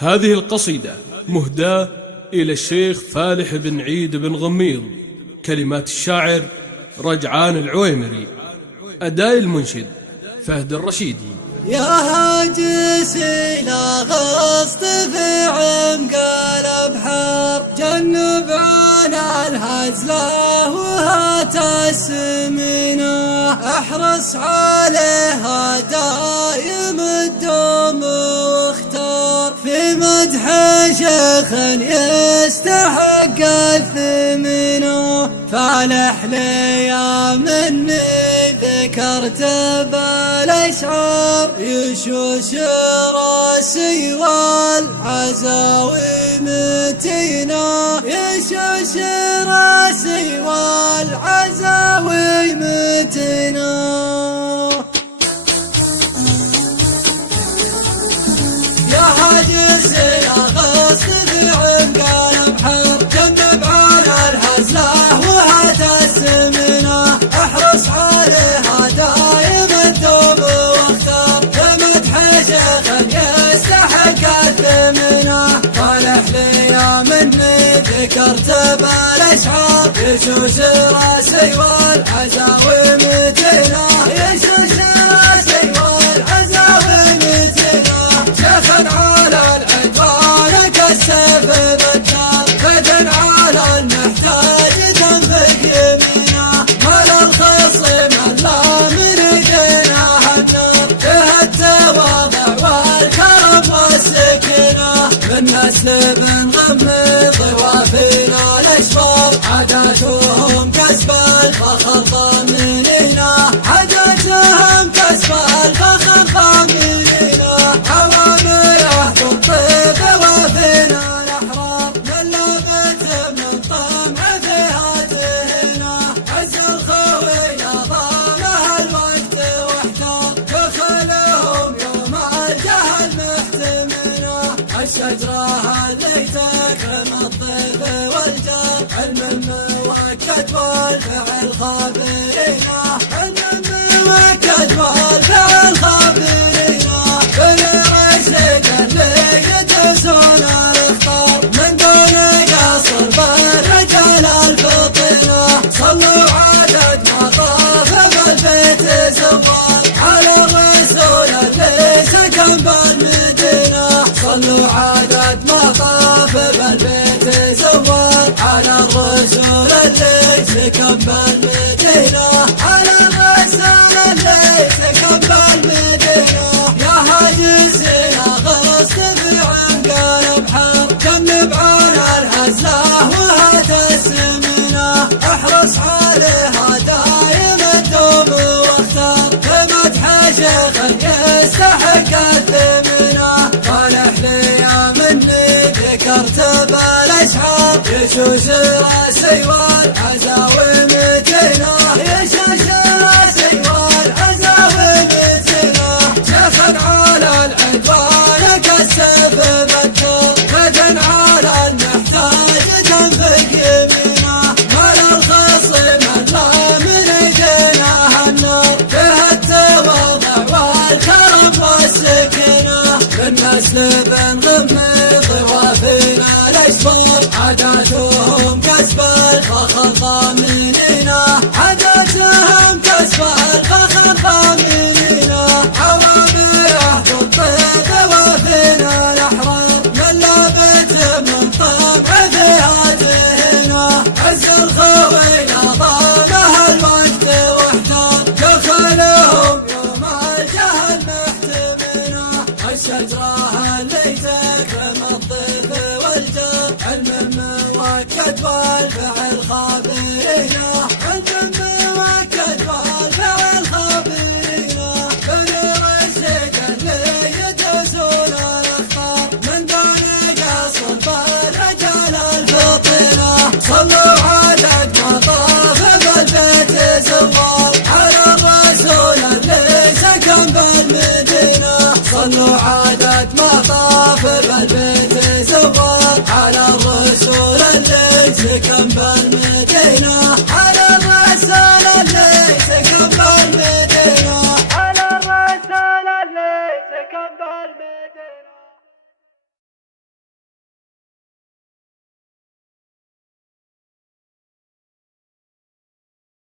هذه القصيدة مهداة إلى الشيخ فالح بن عيد بن غميض، كلمات الشاعر رجعان العويمري، أداء المنشد فهد الرشيدي. يا هاجس لا غصت في عمق البحر، جنب عنا الهزله وهات السمنه، احرص عليها دايم الدوم واختار، في مدح شيخ يستحق الثمنه، فالح لي يا مني ذكرت بالاشعار، يشوش راسي والعزاوي متينا، يشوش راسي والعزاوي متينا. يا هاجس يا غصت في عمق البحر، جنب على الهزله وهات السمنه، احرص عليها دايم الدوم واختار، في مدح شيخ يستحق الثمنه، فالح لي يا مني ذكرت بالاشعار، يشوش راسي والعزاوي متينا، يشوش راسي والعزاوي متينا، شيخ على العدوان كالسيف بالدار، فتن على المحتاج تنفق يمينه، مال الخصم الله من ايدينا هدار، فيها التواضع والكرم والسكينه، من نسل بن غميض وافينا الاشبار، عاداتهم كسب الفخر ضامنين، عاداتهم كسب الفخر ضامنين، عوامله بالطيب وافينا الاحرار، من لابد من طمع فيها تهنا، عز الخوي ضامه الوقت واحتار، دخلهم يوم الجهل محتمنا، الشجره اللي تكرم الضيف والجار، علم المؤكد والفعل خابرين، علم المؤكد والفعل خابرين، بالرشد اللي يدرسون الاخطار، من دون قصر بالرجال الفطنه، صلوا عدد ما طاف بالبيت زوار، على الرسول اللي سكن بالمدينه، صلوا عدد ما طاف بالبيت زوار، على الرسول اللي سكن بالمدينه، على الرسول اللي سكن بالمدينه. يا هاجس يا غصت في عمق البحر، جنب على الهزله وهات السمنه، احرص عليها دايم الدوم واختار، في مدح شيخ يستحق الثمنه، فالح لي يا مني ذكرت بالاشعار، يشوش راسي والعزاوي متينا، يشوش راسي والعزاوي متينا، شيخ على العدوان كالسيف بالدار، فتن على المحتاج تنفق يمينه، مال الخصم الله من ايدينا النار، فيها التواضع والكرم والسكينه، من نسل بن غميض وافينا الاشبار، عاداتهم كسب الفخر ضامنين، عاداتهم كسب الفخر ضامنين، عوامله بالطيب وافينا الاحرار، من لابد من طمع فيها تهنا، عز الخوي ضامه الوقت واحتار، دخلهم يوم الجهل محتمنا، الشجره اللي تكرم الضيف والجار، علم المؤكد والفعل خابرين، علم المؤكد والفعل خابرين، بالرشد اللي يدرسون الاخطار، من دون قصر بالرجال الفطنه، صلوا عدد ما طاف بالبيت زوار، على الرسول اللي سكن بالمدينه، صلوا عدد ما طاف بالبيت زوار، على الرسول اللي سكن بالمدينه.